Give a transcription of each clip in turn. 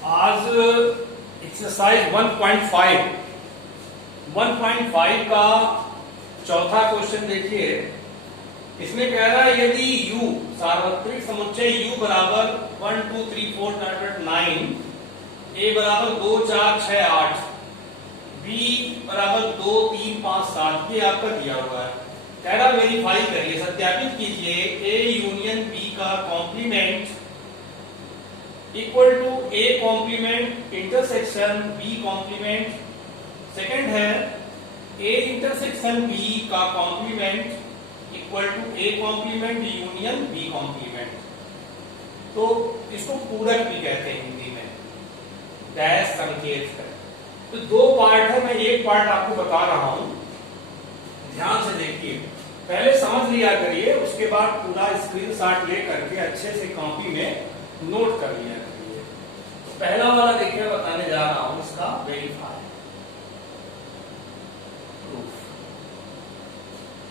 आज एक्सरसाइज 1.5 का चौथा क्वेश्चन देखिए। इसमें कह रहा है यदि u सार्वत्रिक समुच्चय u बराबर 1 2 3 4 9 a बराबर 2 4 6 8 b बराबर 2 3 5 7 ये आपका दिया हुआ है। कह रहा वेरीफाई करिए, सत्यापित कीजिए a यूनियन b का complement equal to a complement intersection b complement. Second है a इंटरसेक्शन b का complement equal to a complement union b complement. तो इसको पूरक भी कहते हैं हिंदी में, डैश संकेत है। तो दो पार्ट है, मैं एक पार्ट आपको बता रहा हूं, ध्यान से देखिए, पहले समझ लिया करिए, उसके बाद पूरा स्क्रीनशॉट ले करके अच्छे से कॉपी में नोट कर लिया करिए। तो पहला वाला देखिए बताने जा रहा हूं, इसका वेरीफाई प्रूफ।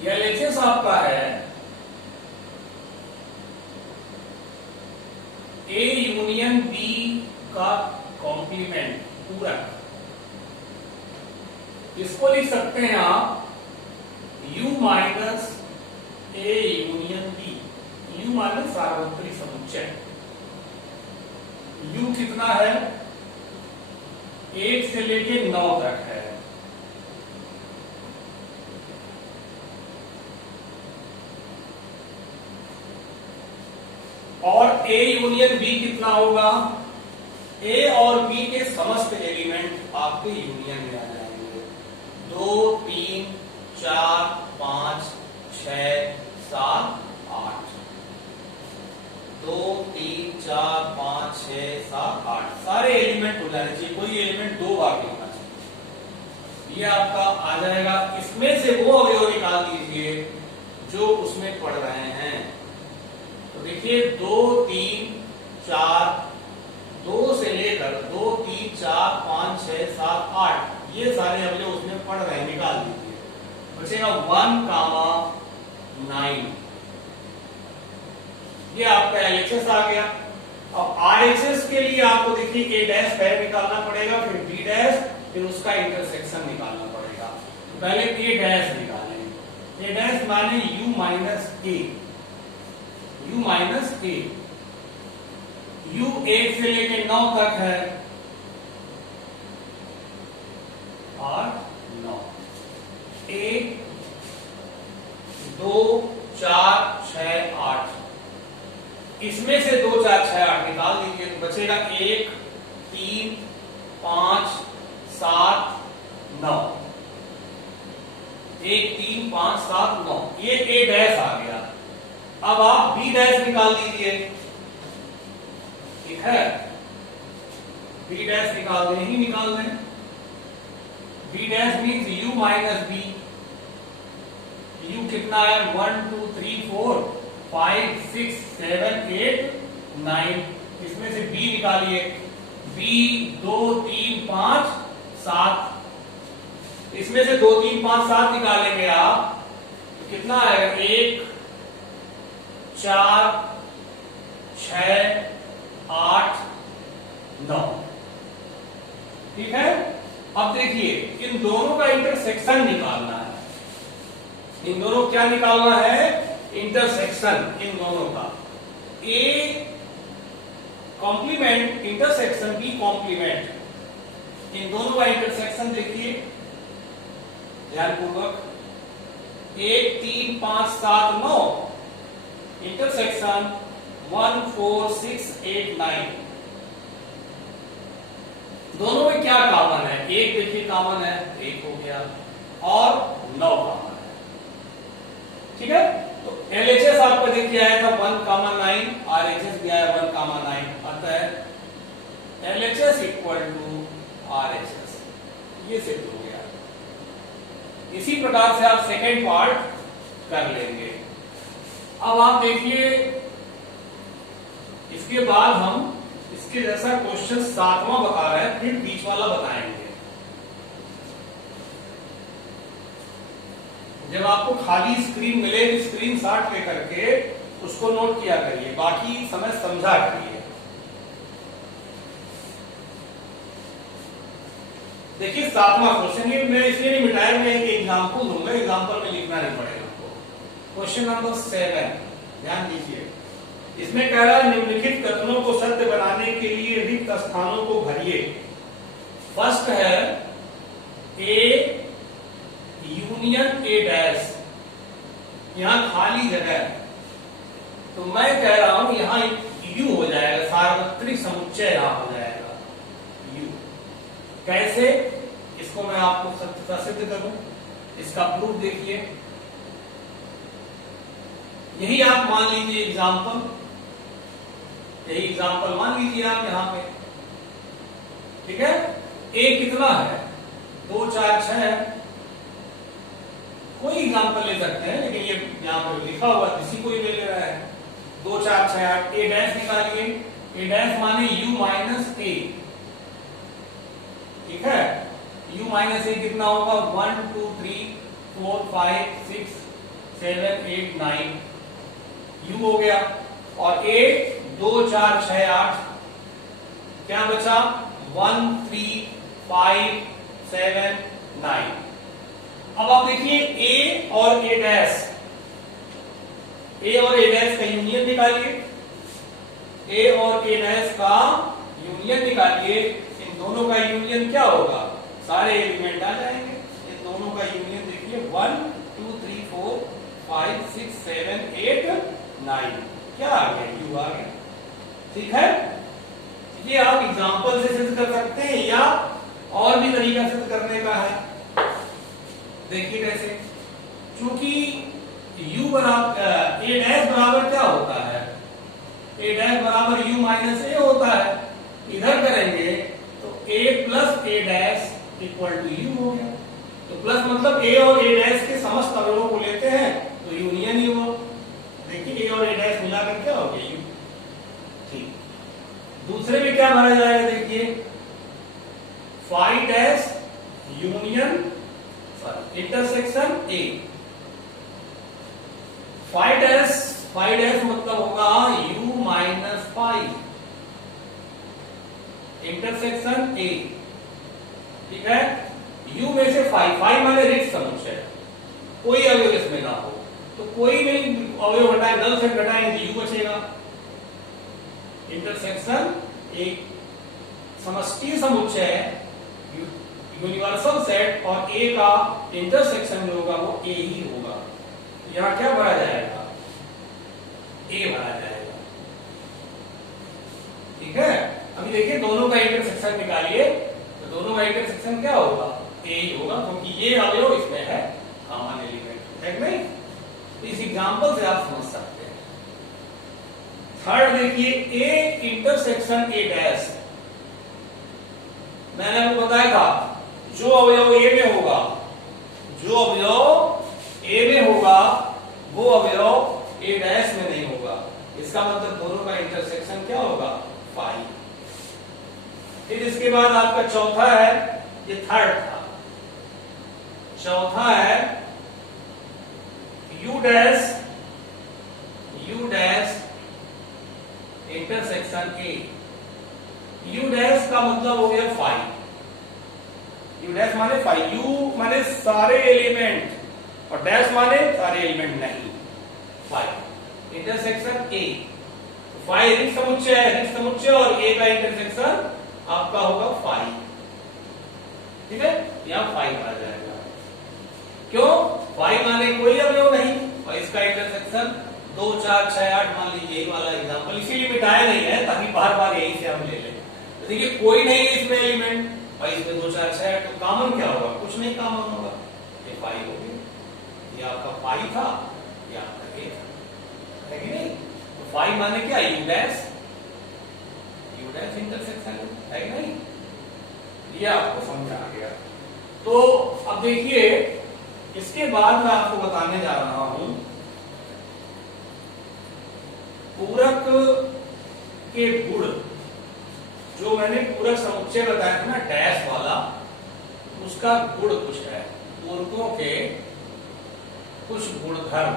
यह एलएचएस आपका है ए यूनियन बी का कॉम्प्लीमेंट पूरक। इसको लिख सकते हैं आप u minus A union B. u minus सार्वत्रिक समुच्चय। u कितना है? 1 से लेके 9 तक है। और a यूनियन b कितना होगा? a और b के समस्त एलिमेंट आपके यूनियन में आ जाएंगे। 2 3 4 5 6 7 8। 2 3 4 5 6 7 8 सारे एलिमेंट हो जाने चाहिए, कोई एलिमेंट दो बाकी होना चाहिए। ये आपका आ जाएगा। इसमें से वो अवयव निकाल दीजिए जो उसमें पड़ रहे हैं। तो देखिए 2 3 4, 2 से लेकर 2 3 4 5 6 7 8 ये सारे अवयव उसमें पड़ रहे हैं, निकाल दीजिए। बचेगा 1, 9। ये आपका एलएचएस आ गया। अब आरएचएस के लिए आपको देखिए ए डैश पहले निकालना पड़ेगा, फिर बी डैश, फिर उसका इंटरसेक्शन निकालना पड़ेगा। तो पहले ए डैश निकालेंगे। ए डैश माने you minus A. You minus A, you 1 से लेके 9 तक है और 9। 1 2 4 6 8 इसमें से 2 4 6 8 निकाल दीजिए। तो बचेगा 1 3 5 7 9। 1 3 5 7 9 ये ए डैश आ गया। अब आप बी डैश निकाल दीजिए, ठीक है? बी डैश निकाल दें ही निकाल दें। B dash means U minus B. U कितना है? 1 2 3 4 5 6 7 8 9। इसमें से बी निकालिए। बी 2 3 5 7। इसमें से 2 3 5 7 निकालेंगे आप तो कितना है? 1 4 6 8 9। ठीक है? अब देखिए इन दोनों का इंटरसेक्शन निकालना है। इन दोनों क्या निकालना है? इंटरसेक्शन इन दोनों का। A complement intersection B complement, इन दोनों का इंटरसेक्शन देखिए ध्यानपूर्वक। 1 3 5 7 9 इंटरसेक्शन 1 4 6 8 9। दोनों में क्या कॉमन है? 1 देखिए कॉमन है, 1 हो गया, और 9 कॉमन है। ठीक है? तो एलएचएस आपका देखिए आया था 1, 9, आरएचएस भी आया 1, 9। अतः एलएचएस इक्वल टू आरएचएस, ये सिद्ध हो गया। इसी प्रकार से आप सेकेंड पार्ट कर लेंगे। अब आप देखिए इसके बाद हम इसके जैसा क्वेश्चन 7वां बता रहे हैं, फिर बीच वाला बताएंगे। जब आपको खाली स्क्रीन मिले स्क्रीनशॉट लेकर के उसको नोट किया करिए, बाकी समय समझा करिए। देखिए 7वां क्वेश्चन, ये मैं इसलिए नहीं मिटाया, मैं एक एग्जांपल दूंगा, एग्जांपल में लिखना नहीं पड़ेगा आपको। क्वेश्चन नंबर 7, ध्यान दीजिए। इसमें कह रहा है निम्नलिखित कथनों को सत्य बनाने के लिए रिक्त स्थानों को भरिए। फर्स्ट है ए यूनियन ए डैश, यहां खाली जगह है, तो मैं कह रहा हूं यहां यू हो जाएगा, सार्वत्रिक समुच्चय यहां हो जाएगा यू। कैसे, इसको मैं आपको सत्यता सिद्ध करूं, इसका प्रूफ देखिए। यही आप मान लीजिए एग्जाम्पल, यही एग्जाम्पल मान लीजिए आप यहां पे, ठीक है। ए कितना है, 2 4 6 है, कोई एग्जाम्पल ले सकते हैं, लेकिन ये यहां पर लिखा हुआ किसी को ही ले रहा है। 2 4 6 8, ए डैश निकालिए, ए डैश माने u माइनस ए, ठीक है। u माइनस ए कितना होगा, 1 2 3 4 5 6 7 8 9, u हो गया। और a 2 4 6 8, क्या बचा, 1 3 5 7 9। अब आप देखिए a और a डैश, ए और ए डैश का यूनियन निकालिए, ए और ए डैश का यूनियन निकालिए। इन दोनों का यूनियन क्या होगा, सारे एलिमेंट आ जाएंगे। इन दोनों का यूनियन देखिए 1 2 3 4 5 6 7 8 9, क्या आ गया, यू आ गया, ठीक है। ये आप एग्जांपल से सिद्ध कर सकते हैं या और भी तरीका सिद्ध करने का है। देखिए कैसे, चूंकि u बराबर ए डैश बराबर क्या होता है, ए डैश बराबर u माइनस ए होता है। इधर करेंगे तो a plus A dash equal to u हो गया। तो प्लस मतलब a और a डैश के समस्त अवयवों को लेते हैं तो यूनियन ही हो। देखिए a और a डैश मिलाकर क्या हो गया, u, ठीक। दूसरे में क्या भरा जाएगा, देखिए phi dash union intersection a। Phi dash मतलब होगा u minus phi intersection a, ठीक है। u में से फाई माने रिक्त समुच्चय, कोई अवयव इसमें ना हो, तो कोई नहीं अवयव हटाए, नल से घटाएंगे तो u बचेगा। इंटरसेक्शन a समष्टि समुच्चय यूनिवर्सल सेट, और a का इंटरसेक्शन जो होगा वो a ही होगा। यहां क्या भरा जाएगा, a भरा जाएगा, ठीक है। अभी देखिए दोनों का इंटरसेक्शन निकालिए, तो दोनों का इंटरसेक्शन क्या होगा, a ही होगा, क्योंकि ये अवयव इसमें है कॉमन एलिमेंट, है कि नहीं। तो इस एग्जांपल से आप समझ सकते हैं। थर्ड देखिए a इंटरसेक्शन a डैश, मैंने आपको बताया था जो अवयव a में होगा, जो अवयव a में होगा वो अवयव a डैश में नहीं होगा। इसका मतलब दोनों का इंटरसेक्शन क्या होगा, फाई। फिर इसके बाद आपका चौथा है, ये थर्ड था, चौथा है u dash intersection a। u dash का मतलब हो गया फाई, u डैश माने फाई, u माने सारे एलिमेंट और डैश माने सारे एलिमेंट नहीं, फाई इंटरसेक्शन a। फाई रिक्त समुच्चय है, रिक्त समुच्चय और a का इंटरसेक्शन आपका होगा फाई, ठीक है। यहां फाई आ जाएगा, क्यों, फाई माने कोई अवयव नहीं और इसका इंटरसेक्शन 2 4 6 8 मान लीजिए, यही वाला एग्जांपल, इसीलिए मिटाया नहीं है ताकि बार बार यही से हम ले लें। तो देखिए कोई नहीं है इसमें एलिमेंट, और इसमें 2 4 6 8, तो कॉमन क्या होगा, कुछ नहीं कॉमन होगा, ये फाई हो गया। ये आपका फाई था, ये आपका ए था, है कि नहीं। तो फाई माने क्या, u डैश इंटरसेक्शन, है कि नहीं। ये आपको समझ आ गया। तो अब देखिए इसके बाद मैं आपको बताने जा रहा हूं पूरक के गुण। जो मैंने पूरक समुच्चय बताया था ना डैश वाला, उसका गुण कुछ है, पूरकों के कुछ गुणधर्म,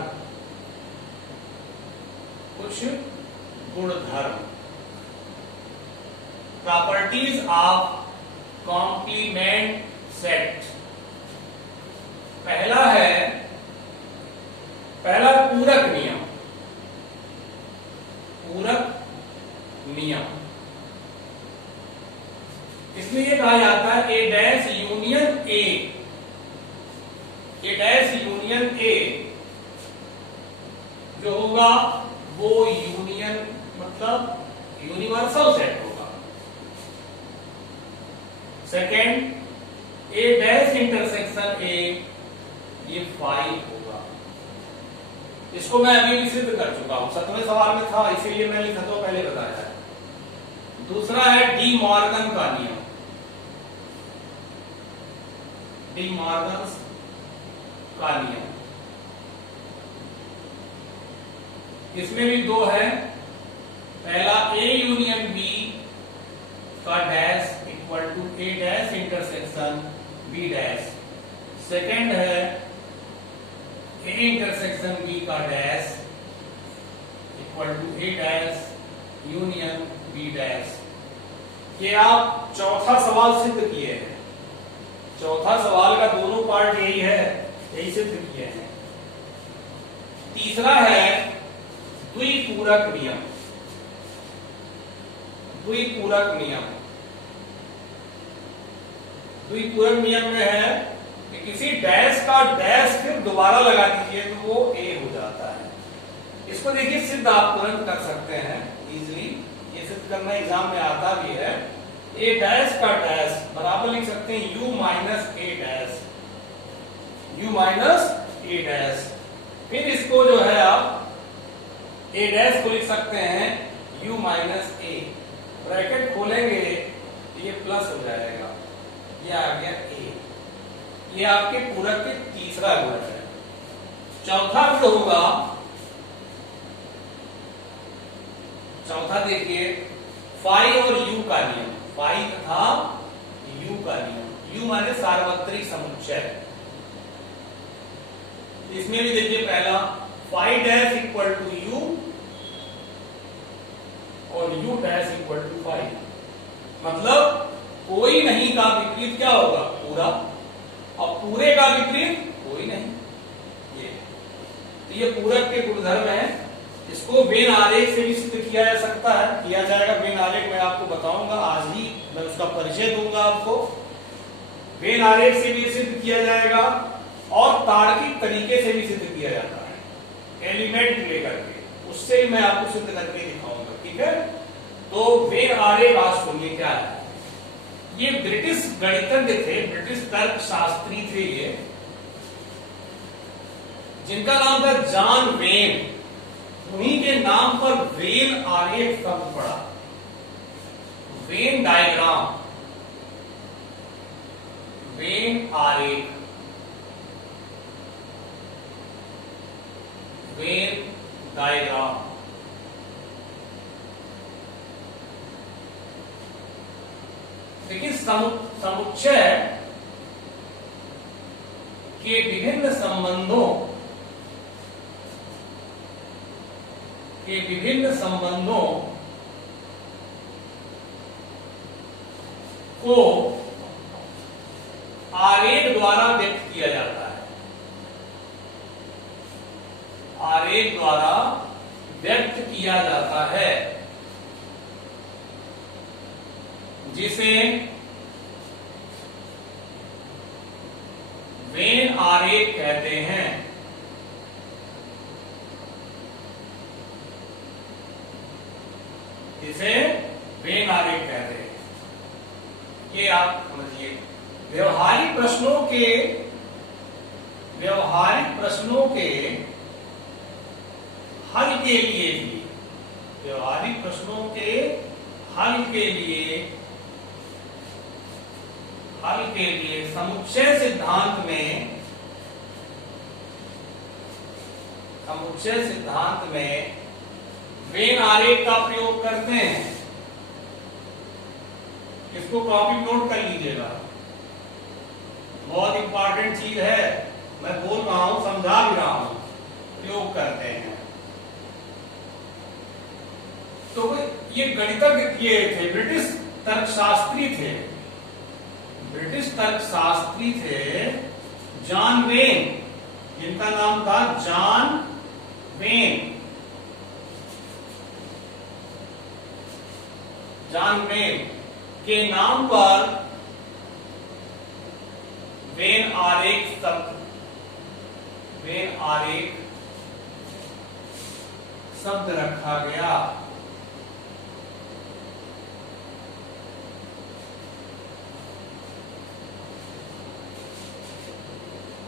कुछ गुणधर्म, प्रॉपर्टीज ऑफ कॉम्प्लीमेंट सेट। पहला पूरक नियम, पूरक नियम। इसमें यह कहा जाता है A dash union A, A dash union A जो होगा वो यूनियन मतलब यूनिवर्सल सेट होगा। Second, A dash intersection A, ये फाई होगा। इसको मैं अभी भी सिद्ध कर चुका हूं, 7वें सवाल में था, इसीलिए मैंने लिखा तो पहले बताया है। दूसरा है डी मॉर्गन का नियम, डी मॉर्गन का नियम। इसमें भी दो है, पहला ए यूनियन बी का dash equal to A dash intersection B dash. Second है ए इंटरसेक्शन बी का dash equal to A dash union B dash. ये आप चौथा सवाल सिद्ध किए हैं, चौथा सवाल का दोनों पार्ट यही है, यही सिद्ध किए हैं। तीसरा है द्विपूरक नियम, द्विपूरक नियम। द्विपूरक नियम में है कि किसी डैश का डैश फिर दोबारा लगा दीजिए तो वो ए हो जाता है। इसको देखिए सिद्ध आप तुरंत कर सकते हैं इजीली, ये सिद्ध करना एग्जाम में आता भी है। ए डैश का डैश बराबर लिख सकते हैं you minus A dash, you minus A dash. फिर इसको जो है आप ए डैश को लिख सकते हैं यू माइनस ए, ब्रैकेट खोलेंगे ये प्लस हो जाएगा, ये आ गया ए। ये आपके पूरक के तीसरा गुण है। चौथा गुण होगा, चौथा देखिए फाई और यू का नियम, फाई तथा यू का नियम। यू माने सार्वत्रिक समुच्चय। इसमें भी देखिए पहला phi dash equal to U और U dash equal to phi, मतलब कोई नहीं का विपरीत क्या होगा, पूरा, और पूरे का विपरीत कोई नहीं। ये पूरक के गुणधर्म है। इसको वेन आरेख से भी सिद्ध किया जा सकता है, किया जाएगा। वेन आरेख मैं आपको बताऊंगा, आज ही मैं उसका परिचय दूंगा आपको। वेन आरेख से भी सिद्ध किया जाएगा और तार्किक तरीके से भी सिद्ध किया जाता है, एलिमेंट लेकर के, उससे मैं आपको सिद्ध करके दिखाऊंगा, ठीक है। तो वेन आरेख आज सुनिए क्या है। ये ब्रिटिश गणितज्ञ थे, ब्रिटिश तर्कशास्त्री थे ये, जिनका नाम था जॉन वेन। उन्हीं के नाम पर वेन आरेख शब्द पड़ा, वेन डायग्राम, वेन आरेख, वेन डायग्राम। देखिए समुच्चय के विभिन्न संबंधों को आरेख द्वारा व्यक्त किया जाता है, आरेख द्वारा व्यक्त किया जाता है, जिसे वेन आरेख कहते हैं। जिसे वेन आरेख कहते हैं, ये आप समझिए। व्यवहारिक प्रश्नों के हल के लिए भी, व्यवहारिक प्रश्नों के हल के लिए समुच्चय सिद्धांत में वेन आरेख का प्रयोग करते हैं। इसको कॉपी नोट कर लीजिएगा, बहुत इंपॉर्टेंट चीज है, मैं बोल रहा हूं, समझा भी रहा हूं, प्रयोग करते हैं। तो ये गणितज्ञ किए थे, ब्रिटिश तर्कशास्त्री थे ब्रिटिश तर्कशास्त्री थे जॉन वेन, जिनका नाम था जॉन वेन। जॉन वेन के नाम पर वेन आरेख शब्द रखा गया।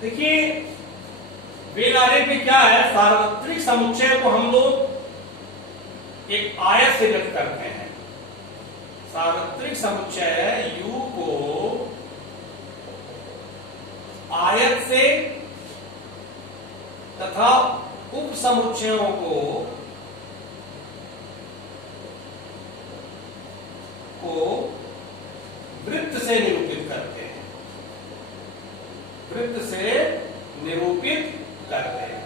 देखिए वेन आरेख में क्या है, सार्वत्रिक समुच्चय को हम लोग एक आयत से व्यक्त करते हैं। सार्वत्रिक समुच्चय U को आयत से तथा उप समुच्चयों को वृत्त से निरूपित करते हैं। वृत्त से निरूपित करते हैं।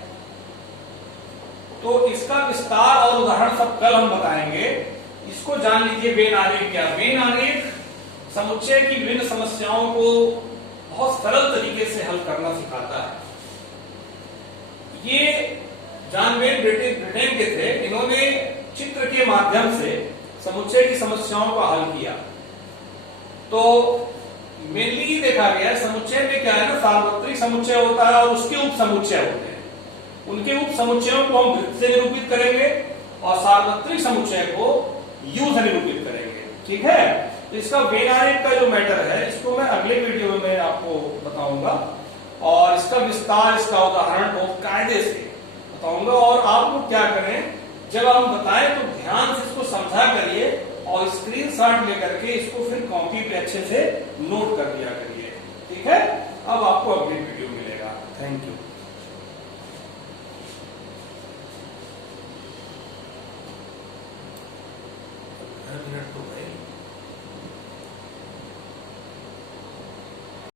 तो इसका विस्तार और उदाहरण सब कल हम बताएंगे। इसको जान लीजिए वेन आरेख क्या। वेन आरेख समुच्चय की विभिन्न समस्याओं को बहुत सरल तरीके से हल करना सिखाता है। ये जॉन वेन ब्रिटेन के थे। इन्होंने चित्र के माध्यम से समुच्चय की समस्याओं का हल किया। तो मेनली देखा गया समुच्चय में क्या है ना, सार्वत्रिक समुच्चय होता है और उसके उप समुच्चय होते हैं। उनके उप समुच्चयों को हम वृत्त से निरूपित करेंगे और सार्वत्रिक समुच्चय को U से निरूपित करेंगे। ठीक है, तो इसका वेन आरेख का जो मैटर है इसको मैं अगले वीडियो में आपको बताऊंगा और इसका विस्तार, इसका उदाहरण बहुत कायदे से बताऊंगा। और आप लोग क्या करें, जब हम बताएं तो ध्यान से इसको समझा करिए और स्क्रीनशॉट लेकर के इसको फिर कॉपी पे अच्छे से नोट कर दिया करिए।